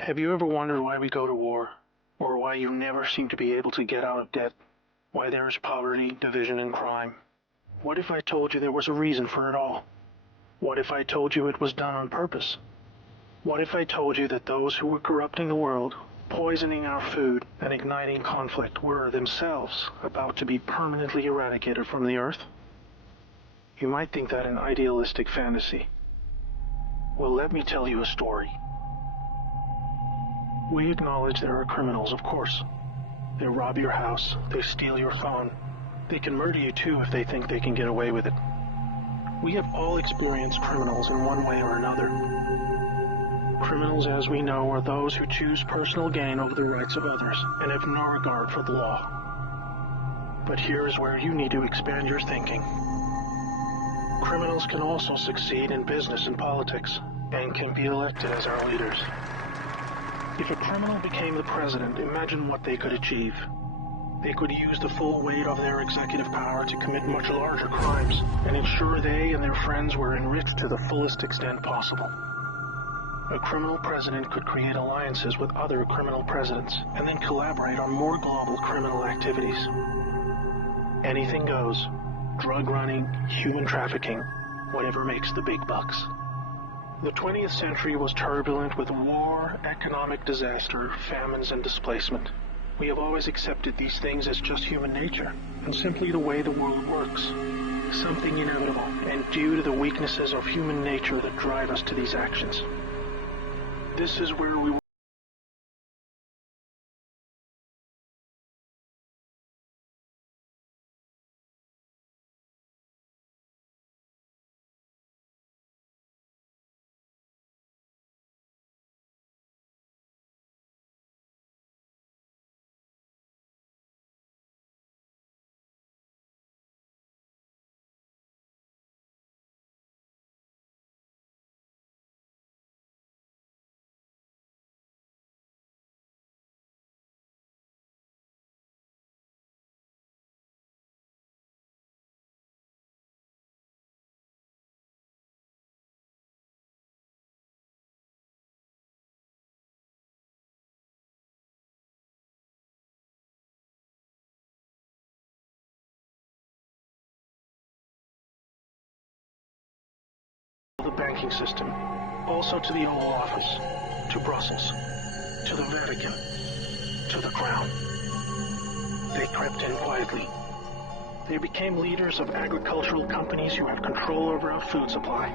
Have you ever wondered why we go to war? Or why you never seem to be able to get out of debt? Why there is poverty, division, and crime? What if I told you there was a reason for it all? What if I told you it was done on purpose? What if I told you that those who were corrupting the world, poisoning our food, and igniting conflict were themselves about to be permanently eradicated from the earth? You might think that an idealistic fantasy. Well, let me tell you a story. We acknowledge there are criminals, of course. They rob your house, they steal your phone. They can murder you too if they think they can get away with it. We have all experienced criminals in one way or another. Criminals, as we know, are those who choose personal gain over the rights of others and have no regard for the law. But here is where you need to expand your thinking. Criminals can also succeed in business and politics, and can be elected as our leaders. If a criminal became the president, imagine what they could achieve. They could use the full weight of their executive power to commit much larger crimes, and ensure they and their friends were enriched to the fullest extent possible. A criminal president could create alliances with other criminal presidents, and then collaborate on more global criminal activities. Anything goes. Drug running, human trafficking, whatever makes the big bucks. The 20th century was turbulent with war, economic disaster, famines, and displacement. We have always accepted these things as just human nature, and simply the way the world works. Something inevitable, and due to the weaknesses of human nature that drive us to these actions. This is where we the banking system, also to the Oval Office, to Brussels, to the Vatican, to the Crown. They crept in quietly. They became leaders of agricultural companies who had control over our food supply.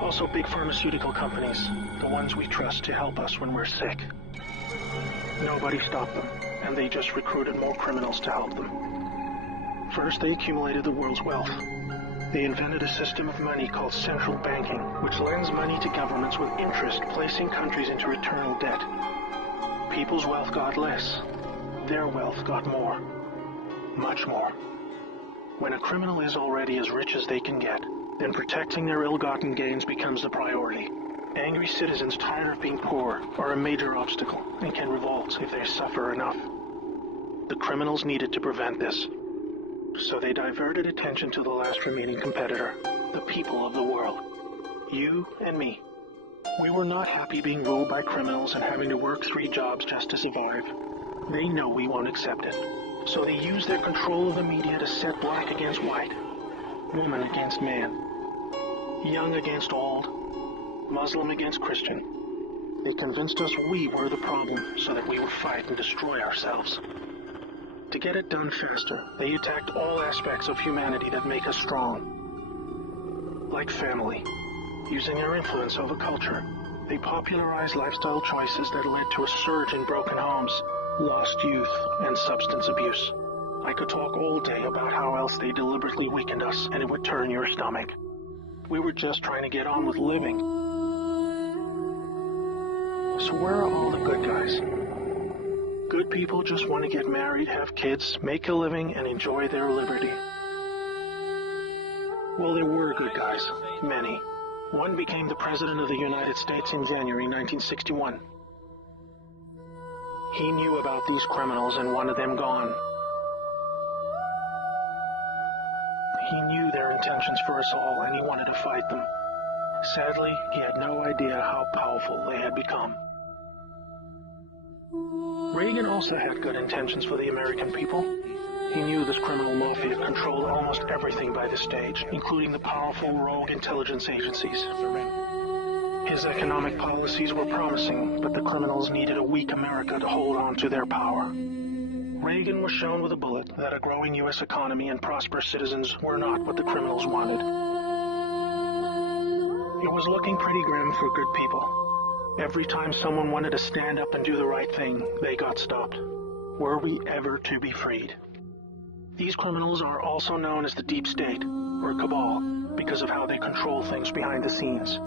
Also big pharmaceutical companies, the ones we trust to help us when we're sick. Nobody stopped them, and they just recruited more criminals to help them. First, they accumulated the world's wealth. They invented a system of money called central banking, which lends money to governments with interest, placing countries into eternal debt. People's wealth got less. Their wealth got more. Much more. When a criminal is already as rich as they can get, then protecting their ill-gotten gains becomes the priority. Angry citizens tired of being poor are a major obstacle and can revolt if they suffer enough. The criminals needed to prevent this. So they diverted attention to the last remaining competitor, the people of the world. You and me. We were not happy being ruled by criminals and having to work 3 jobs just to survive. They know we won't accept it. So they use their control of the media to set black against white, woman against man, young against old, Muslim against Christian. They convinced us we were the problem so that we would fight and destroy ourselves. To get it done faster, they attacked all aspects of humanity that make us strong. Like family. Using their influence over culture, they popularized lifestyle choices that led to a surge in broken homes, lost youth, and substance abuse. I could talk all day about how else they deliberately weakened us, and it would turn your stomach. We were just trying to get on with living. So where are all the good guys? Good people just want to get married, have kids, make a living, and enjoy their liberty. Well, there were good guys. Many. One became the President of the United States in January 1961. He knew about these criminals and wanted them gone. He knew their intentions for us all, and he wanted to fight them. Sadly, he had no idea how powerful they had become. Reagan also had good intentions for the American people. He knew this criminal mafia controlled almost everything by this stage, including the powerful rogue intelligence agencies. His economic policies were promising, but the criminals needed a weak America to hold on to their power. Reagan was shown with a bullet that a growing U.S. economy and prosperous citizens were not what the criminals wanted. It was looking pretty grim for good people. Every time someone wanted to stand up and do the right thing, they got stopped. Were we ever to be freed? These criminals are also known as the Deep State, or Cabal, because of how they control things behind the scenes.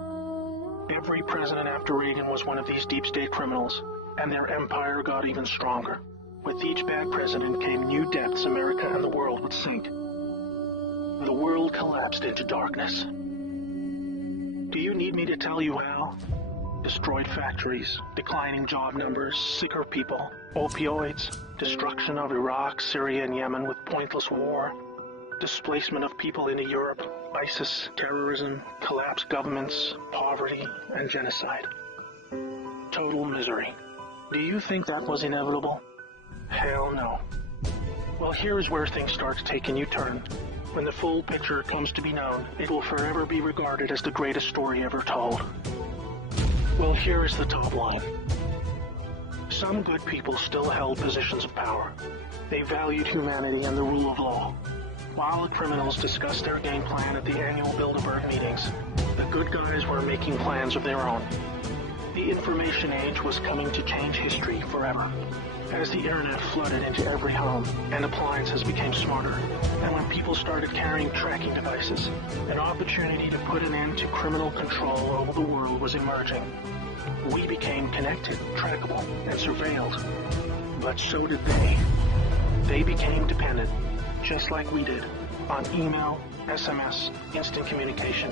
Every president after Reagan was one of these Deep State criminals, and their empire got even stronger. With each bad president came new depths America and the world would sink. The world collapsed into darkness. Do you need me to tell you how? Destroyed factories, declining job numbers, sicker people, opioids, destruction of Iraq, Syria, and Yemen with pointless war, displacement of people into Europe, ISIS, terrorism, collapsed governments, poverty, and genocide. Total misery. Do you think that was inevitable? Hell no. Well, here is where things start to take a new turn. When the full picture comes to be known, it will forever be regarded as the greatest story ever told. Well, here is the top line. Some good people still held positions of power. They valued humanity and the rule of law. While the criminals discussed their game plan at the annual Bilderberg meetings, the good guys were making plans of their own. The information age was coming to change history forever. As the internet flooded into every home and appliances became smarter, and when people started carrying tracking devices, an opportunity to put an end to criminal control over the world was emerging. We became connected, trackable, and surveilled. But so did they. They became dependent, just like we did, on email, SMS, instant communication.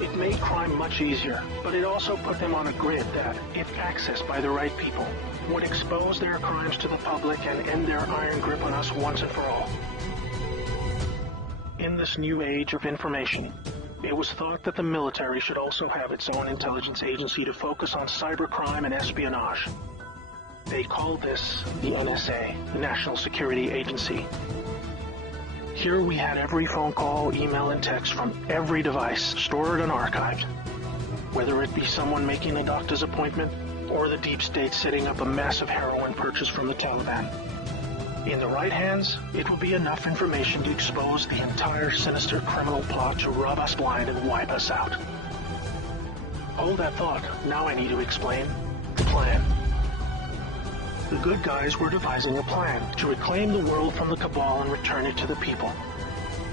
It made crime much easier, but it also put them on a grid that, if accessed by the right people, would expose their crimes to the public and end their iron grip on us once and for all. In this new age of information, it was thought that the military should also have its own intelligence agency to focus on cybercrime and espionage. They called this the NSA, the National Security Agency. Here we had every phone call, email, and text from every device stored and archived, whether it be someone making a doctor's appointment or the Deep State setting up a massive heroin purchase from the Taliban. In the right hands, it would be enough information to expose the entire sinister criminal plot to rub us blind and wipe us out. Hold that thought. Now I need to explain the plan. The good guys were devising a plan to reclaim the world from the cabal and return it to the people.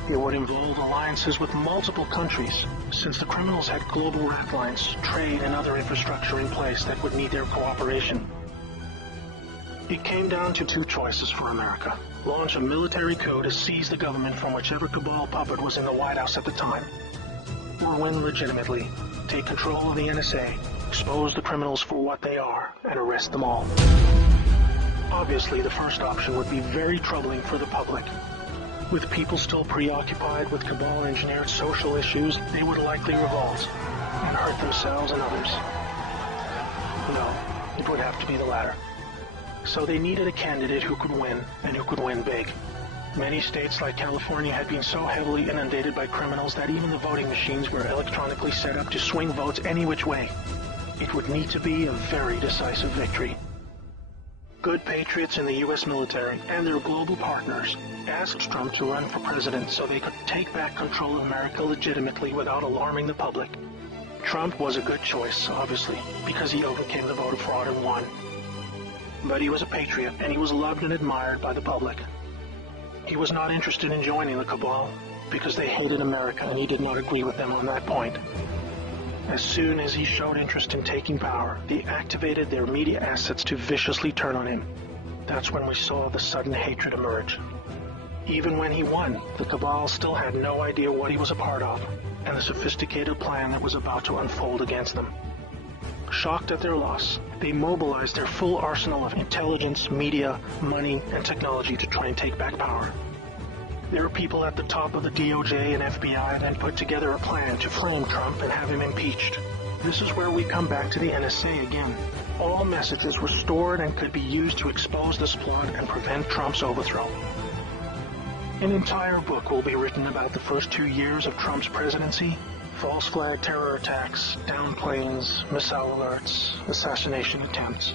It would involve alliances with multiple countries, since the criminals had global rat lines, trade, and other infrastructure in place that would need their cooperation. It came down to two choices for America: launch a military coup to seize the government from whichever cabal puppet was in the White House at the time, or win legitimately, take control of the NSA, expose the criminals for what they are, and arrest them all. Obviously, the first option would be very troubling for the public. With people still preoccupied with cabal-engineered social issues, they would likely revolt and hurt themselves and others. No, it would have to be the latter. So they needed a candidate who could win, and who could win big. Many states like California had been so heavily inundated by criminals that even the voting machines were electronically set up to swing votes any which way. It would need to be a very decisive victory. Good patriots in the U.S. military and their global partners asked Trump to run for president so they could take back control of America legitimately without alarming the public. Trump was a good choice, obviously, because he overcame the voter fraud and won. But he was a patriot, and he was loved and admired by the public. He was not interested in joining the cabal, because they hated America, and he did not agree with them on that point. As soon as he showed interest in taking power, they activated their media assets to viciously turn on him. That's when we saw the sudden hatred emerge. Even when he won, the cabal still had no idea what he was a part of, and the sophisticated plan that was about to unfold against them. Shocked at their loss, they mobilized their full arsenal of intelligence, media, money, and technology to try and take back power. There are people at the top of the DOJ and FBI that put together a plan to frame Trump and have him impeached. This is where we come back to the NSA again. All messages were stored and could be used to expose this plot and prevent Trump's overthrow. An entire book will be written about the first 2 years of Trump's presidency. False flag terror attacks, down planes, missile alerts, assassination attempts.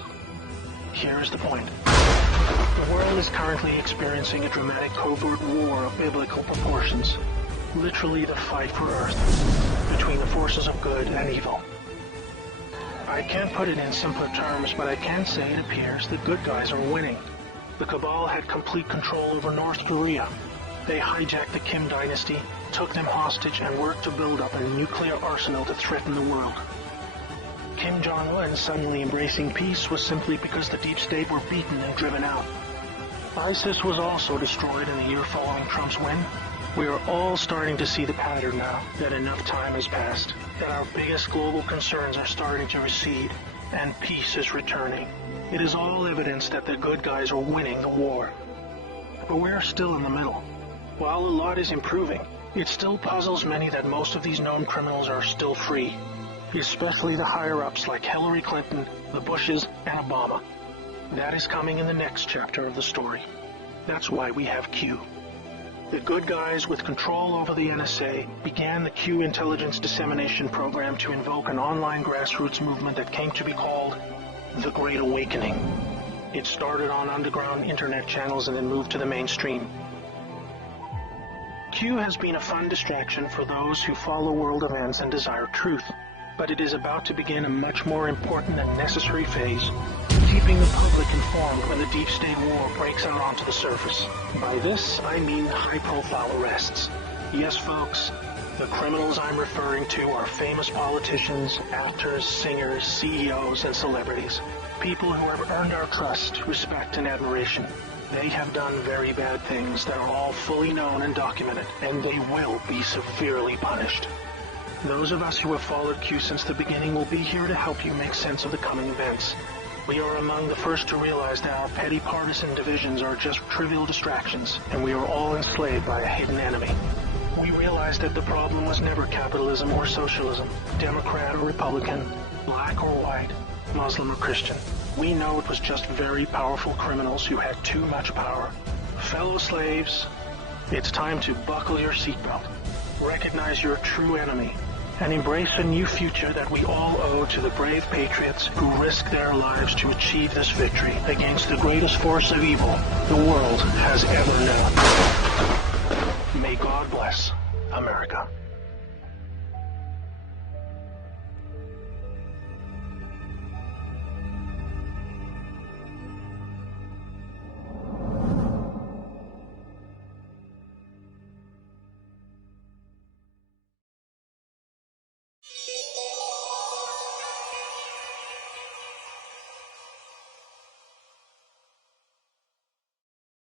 Here's the point. The world is currently experiencing a dramatic covert war of biblical proportions. Literally the fight for Earth between the forces of good and evil. I can't put it in simpler terms, but I can say it appears the good guys are winning. The cabal had complete control over North Korea. They hijacked the Kim dynasty, took them hostage, and worked to build up a nuclear arsenal to threaten the world. Kim Jong-un suddenly embracing peace was simply because the deep state were beaten and driven out. ISIS was also destroyed in the year following Trump's win. We are all starting to see the pattern now, that enough time has passed, that our biggest global concerns are starting to recede, and peace is returning. It is all evidence that the good guys are winning the war. But we're still in the middle. While a lot is improving, it still puzzles many that most of these known criminals are still free, especially the higher-ups like Hillary Clinton, the Bushes, and Obama. That is coming in the next chapter of the story. That's why we have Q. The good guys with control over the NSA began the Q intelligence dissemination program to invoke an online grassroots movement that came to be called the Great Awakening. It started on underground internet channels and then moved to the mainstream. Q has been a fun distraction for those who follow world events and desire truth, but it is about to begin a much more important and necessary phase, keeping the public informed when the deep state war breaks out onto the surface. By this, I mean high-profile arrests. Yes, folks, the criminals I'm referring to are famous politicians, actors, singers, CEOs, and celebrities. People who have earned our trust, respect, and admiration. They have done very bad things that are all fully known and documented, and they will be severely punished. Those of us who have followed Q since the beginning will be here to help you make sense of the coming events. We are among the first to realize that our petty partisan divisions are just trivial distractions, and we are all enslaved by a hidden enemy. We realize that the problem was never capitalism or socialism, Democrat or Republican, black or white, Muslim or Christian. We know it was just very powerful criminals who had too much power. Fellow slaves, it's time to buckle your seatbelt, recognize your true enemy, and embrace a new future that we all owe to the brave patriots who risked their lives to achieve this victory against the greatest force of evil the world has ever known. May God bless America.